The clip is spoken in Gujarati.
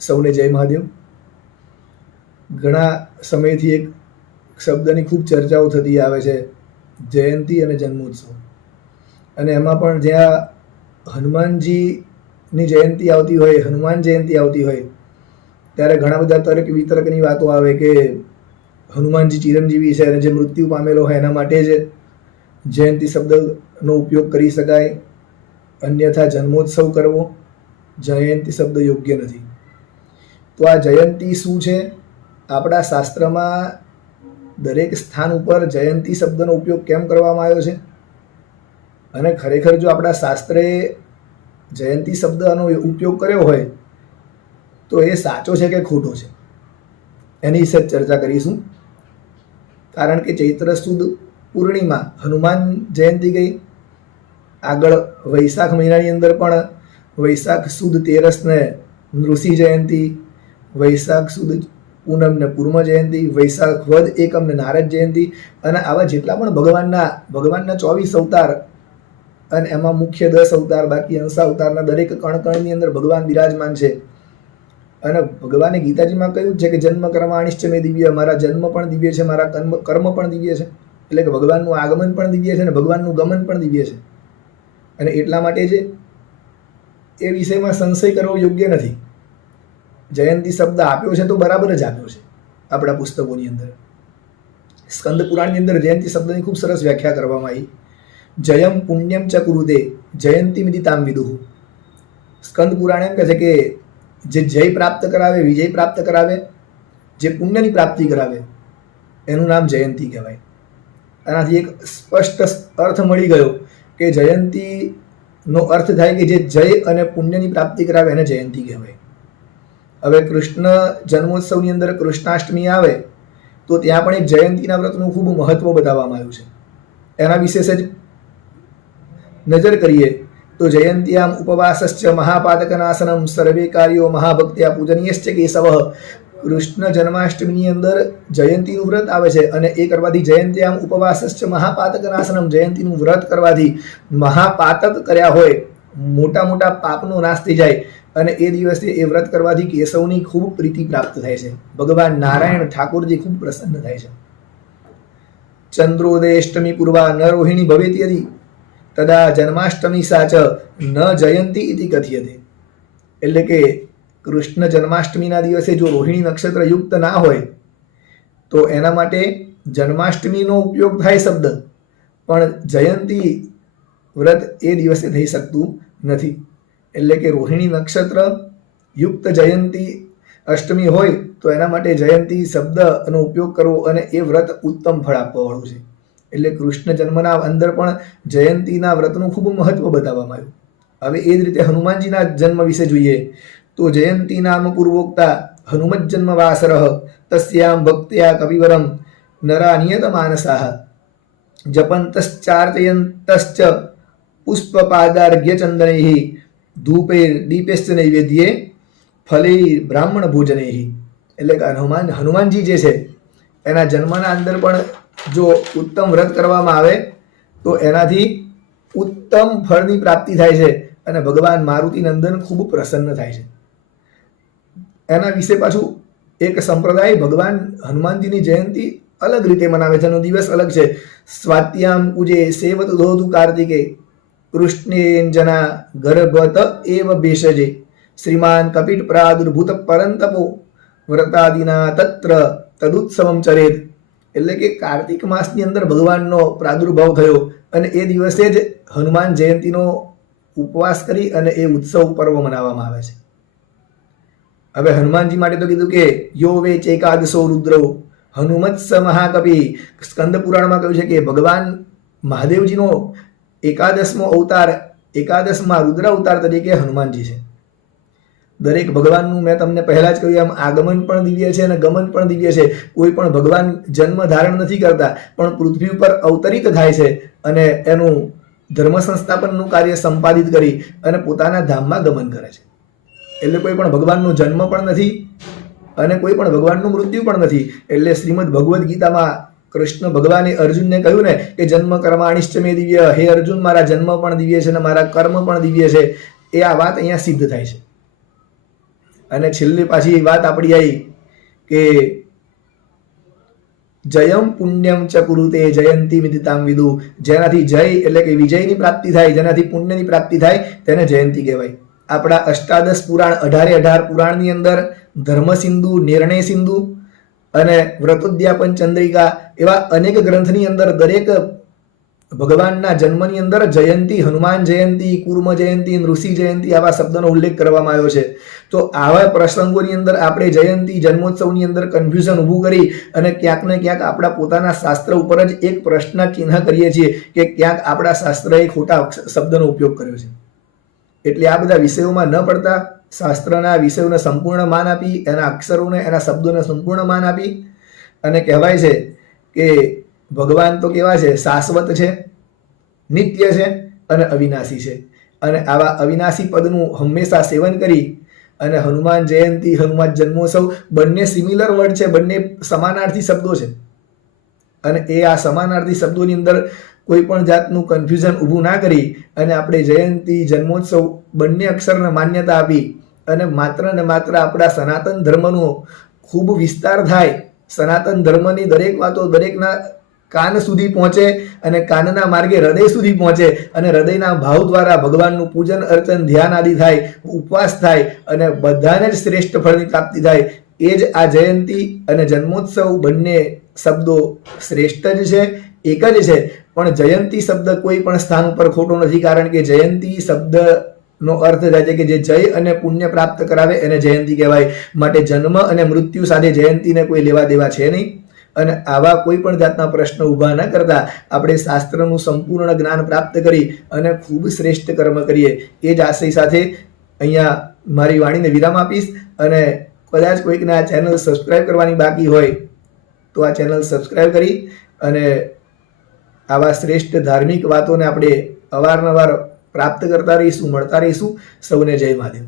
સૌને જય મહાદેવ. ઘણા સમયથી એક શબ્દની ખૂબ ચર્ચાઓ થતી આવે છે, જયંતિ અને જન્મોત્સવ. અને એમાં પણ જ્યાં હનુમાનજીની જયંતિ આવતી હોય, હનુમાન જયંતિ આવતી હોય, ત્યારે ઘણા બધા તર્ક વિતર્કની વાતો આવે કે હનુમાનજી ચિરંજીવી છે અને જે મૃત્યુ પામેલો હોય એના માટે જ જયંતિ શબ્દનો ઉપયોગ કરી શકાય. અન્યથા જન્મોત્સવ કરવો જયંતિ શબ્દ યોગ્ય નથી. તો આ જયંતી શું છે? આપણા શાસ્ત્રમાં દરેક સ્થાન ઉપર જયંતી શબ્દનો ઉપયોગ કેમ કરવામાં આવ્યો છે? અને ખરેખર જો આપણા શાસ્ત્રે જયંતી શબ્દનો ઉપયોગ કર્યો હોય, તો એ સાચો છે કે ખોટો છે? એની વિશે ચર્ચા કરીશું. કારણ કે ચૈત્ર સુદ પૂર્ણિમા હનુમાન જયંતી ગઈ. આગળ વૈશાખ મહિનાની અંદર પણ વૈશાખ સુદ તેરસને નૃષિ જયંતિ વૈશાખ સુદ પૂનમને પૂર્મ જયંતિ, વૈશાખ વદ એકમને નારદ જયંતિ અને આવા જેટલા પણ ભગવાનના ભગવાનના ચોવીસ અવતાર અને એમાં મુખ્ય દસ અવતાર, બાકી અંશ અવતારના દરેક કણકણની અંદર ભગવાન બિરાજમાન છે. અને ભગવાને ગીતાજીમાં કહ્યું છે કે જન્મ કર્મ અનિશ્ચમે દિવ્ય, મારા જન્મ પણ દિવ્ય છે, મારા કર્મ કર્મ પણ દિવ્ય છે. એટલે કે ભગવાનનું આગમન પણ દિવ્ય છે અને ભગવાનનું ગમન પણ દિવ્ય છે. અને એટલા માટે જે એ વિષયમાં સંશય કરવો યોગ્ય નથી. જયંતિ શબ્દ આપ્યો છે તો બરાબર જ આપ્યો છે આપણા પુસ્તકોની અંદર. સ્કંદ પુરાણની અંદર જયંતિ શબ્દની ખૂબ સરસ વ્યાખ્યા કરવામાં આવી. જયમ પુણ્યમ ચ કુરુદે જયંતિ મિદિતામ વિદુઃ. સ્કંદ પુરાણ એમ કહે છે કે જે જય પ્રાપ્ત કરાવે, વિજય પ્રાપ્ત કરાવે, જે પુણ્યની પ્રાપ્તિ કરાવે, એનું નામ જયંતિ કહેવાય. આનાથી એક સ્પષ્ટ અર્થ મળી ગયો કે જયંતિનો અર્થ થાય કે જે જય અને પુણ્યની પ્રાપ્તિ કરાવે એને જયંતિ કહેવાય. હવે કૃષ્ણ જન્મોત્સવની અંદર કૃષ્ણાષ્ટમી આવે, તો ત્યાં પણ એક જયંતિના વ્રતનું ખૂબ મહત્વ બતાવવામાં આવ્યું છે. એના વિશેષ જ નજર કરીએ, તો જયંત્યામ ઉપવાસશ્ચ મહાપાતકનાસનમ સર્વે કાર્યો મહાભક્ત્યા પૂજનીયશ્ચ કેશવ. કૃષ્ણ જન્માષ્ટમીની અંદર જયંતીનું વ્રત આવે છે અને એ કરવાથી જયંત્યામ ઉપવાસશ્ચ મહાપાતકનાસનમ જયંતિનું વ્રત કરવાથી મહાપાતક કર્યા હોય, મોટા મોટા પાપનો નાશ થઈ જાય અને એ દિવસે એ વ્રત કરવાથી કેશવની ખૂબ પ્રીતિ પ્રાપ્ત થાય છે. ભગવાન નારાયણ ઠાકોરજી ખૂબ પ્રસન્ન થાય છે. ચંદ્રોદયેષ્ટમી પૂર્વા ન રોહિણી ભવેતી હતી. તદા જન્માષ્ટમી સાચ ન જયંતી ઇતિ કથ્યતે. એટલે કે કૃષ્ણ જન્માષ્ટમીના દિવસે જો રોહિણી નક્ષત્ર યુક્ત ના હોય, તો એના માટે જન્માષ્ટમીનો ઉપયોગ થાય શબ્દ. પણ જયંતી વ્રત એ દિવસે થઈ શકતું નથી. એટલે કે રોહિણી નક્ષત્ર, યુક્ત જયંતી, અષ્ટમી હોય તો એના માટે જયંતી શબ્દનો ઉપયોગ કરવો અને એ વ્રત ઉત્તમ ફળ આપવાવાળું છે. એટલે કૃષ્ણ જન્મના અંદર પણ જયંતીના વ્રતનું ખૂબ મહત્વ બતાવવામાં આવ્યું. હવે એ જ રીતે હનુમાનજીના જન્મ વિશે જોઈએ તો જયંતી નામ પૂર્વોક્તા હનુમત જન્મ વાસરહ તસ્યામ ભક્ત્યા કવિવરમ નરા નિયત માનસાહ જપંતશ્ચાર્ચયંતશ્ચ પુષ્પપાદાર્ઘ્ય ચંદનૈ ધૂપૈર દીપેશ્ચ નૈવેદ્યે ફલૈ બ્રાહ્મણ ભોજને એટલે કે હનુમાન હનુમાનજી જે છે, એના જન્મના અંદર પણ જો ઉત્તમ વ્રત કરવામાં આવે, તો એનાથી ઉત્તમ ફળની પ્રાપ્તિ થાય છે અને ભગવાન મારુતિ નંદન ખૂબ પ્રસન્ન થાય છે. એના વિશે પાછું એક સંપ્રદાય ભગવાન હનુમાનજીની જયંતિ અલગ રીતે મનાવે છે. એનો દિવસ અલગ છે. સ્વાત્યામ પૂજે સેવત ધોધુ કાર્તિકે કૃષ્ણેન્જના ગર્ભત એવ ભેષજે શ્રીમાન કપિટ પ્રાદુર્ભૂત પરંતપો વ્રતાદિના તત્ર તદુત્સવમ ચરેત એટલે કે કાર્તિક માસની અંદર ભગવાનનો પ્રાદુર્ભાવ થયો અને એ દિવસે જ હનુમાન જયંતિનો ઉપવાસ કરી અને એ ઉત્સવ પર્વ મનાવવામાં આવે છે. હવે હનુમાનજી માટે તો કીધું કે, યો વે ચેકાદશો રુદ્રો. હનુમત્સ મહાકવિ સ્કંદ પુરાણમાં કહ્યું છે કે, ભગવાન મહાદેવજીનો એકાદશમો અવતાર, એકાદશમાં રુદ્ર અવતાર તરીકે હનુમાનજી છે. દરેક ભગવાનનું મેં તમને પહેલા જ કહ્યું એમ આગમન પણ દિવ્ય છે અને ગમન પણ દિવ્ય છે. કોઈ પણ ભગવાન જન્મ ધારણ નથી કરતા, પણ પૃથ્વી ઉપર અવતરિત થાય છે અને એનું ધર્મ સંસ્થાપનનું કાર્ય સંપાદિત કરી અને પોતાના ધામમાં ગમન કરે છે. એટલે કોઈ પણ ભગવાનનો જન્મ પણ નથી અને કોઈ પણ ભગવાનનું મૃત્યુ પણ નથી. એટલે શ્રીમદ ભગવદ્ ગીતામાં કૃષ્ણ ભગવાને અર્જુનને કહ્યું ને કે જન્મ કર્માણિશ્ચ મે દિવ્ય, હે અર્જુન, મારા જન્મ પણ દિવ્ય છે અને મારા કર્મ પણ દિવ્ય છે. એ આ વાત અહીંયા સિદ્ધ થાય છે. અને છેલ્લી પાછી વાત આપણી આવી કે જયમ પુણ્યમ ચ કુરુતે જયંતી વિદિતામ વિદુ. જેનાથી જય એટલે કે વિજયની પ્રાપ્તિ થાય, જેનાથી પુણ્યની પ્રાપ્તિ થાય તેને જયંતી કહેવાય. આપણા અષ્ટાદશ પુરાણ, અઢારે અઢાર પુરાણની અંદર ધર્મસિંધુ, નિર્ણય સિંધુ અને વ્રતોદ્યાપન ચંદ્રિકા એવા અનેક ગ્રંથની અંદર દરેક ભગવાનના જન્મની અંદર જયંતી, હનુમાન જયંતી, કુર્મ જયંતી ઋષિ જયંતી આવા શબ્દનો ઉલ્લેખ કરવામાં આવ્યો છે. તો આવા પ્રસંગોની અંદર આપણે જયંતિ, જન્મોત્સવની અંદર કન્ફ્યુઝન ઊભું કરી અને ક્યાંક ને ક્યાંક આપણા પોતાના શાસ્ત્ર ઉપર જ એક પ્રશ્ન ચિહ્ન કરીએ છીએ કે ક્યાંક આપણા શાસ્ત્રએ ખોટા શબ્દનો ઉપયોગ કર્યો છે. એટલે આ બધા વિષયોમાં ન પડતા, શાસ્ત્રના વિષયોને સંપૂર્ણ માન આપી, એના અક્ષરોને, એના શબ્દોને સંપૂર્ણ માન આપી અને કહેવાય છે કે ભગવાન તો કેવા છે? શાશ્વત છે, નિત્ય છે અને અવિનાશી છે. અને આવા અવિનાશી પદનું હંમેશા સેવન કરી અને હનુમાન જયંતી, હનુમાન જન્મોત્સવ બંને સિમિલર વર્ડ છે, બંને સમાનાર્થી શબ્દો છે. અને એ આ સમાનાર્થી શબ્દોની અંદર કોઈ પણ જાતનું કન્ફ્યુઝન ઊભું ના કરી અને આપણે જયંતી, જન્મોત્સવ બંને અક્ષરને માન્યતા આપી અને માત્ર ને માત્ર આપણા સનાતન ધર્મનો ખૂબ વિસ્તાર થાય સનાતન ધર્મની દરેક વાતો દરેકના કાન સુધી પહોંચે અને કાનના માર્ગે હૃદય સુધી પહોંચે અને હૃદયના ભાવ દ્વારા ભગવાનનું પૂજન, અર્ચન, ધ્યાન આદિ થાય, ઉપવાસ થાય અને બધાને જ શ્રેષ્ઠ ફળની પ્રાપ્તિ થાય. એ જ આ જયંતી અને જન્મોત્સવ બંને શબ્દો શ્રેષ્ઠ જ છે, એક જ છે. પણ જયંતી શબ્દ કોઈ પણ સ્થાન ઉપર ખોટો નથી કારણ કે જયંતી શબ્દ નો અર્થ થાય છે કે જે જય અને પુણ્ય પ્રાપ્ત કરાવે એને જયંતી કહેવાય. માટે જન્મ અને મૃત્યુ સાથે જયંતીને કોઈ લેવા દેવા છે નહીં. અને આવા કોઈ પણ જાતના પ્રશ્ન ઊભા ન કરતા આપણે શાસ્ત્રનું સંપૂર્ણ જ્ઞાન પ્રાપ્ત કરી અને ખૂબ શ્રેષ્ઠ કર્મ કરીએ. એ જ આશય સાથે અહીંયા મારી વાણીને વિરામ આપીશ. અને કદાચ કોઈકને આ ચેનલ સબસ્ક્રાઈબ કરવાની બાકી હોય તો આ ચેનલ સબસ્ક્રાઈબ કરી અને આવા શ્રેષ્ઠ ધાર્મિક વાતોને આપણે અવારનવાર પ્રાપ્ત કરતા રહીશું મળતા રહીશું. સૌને જય મહાદેવ.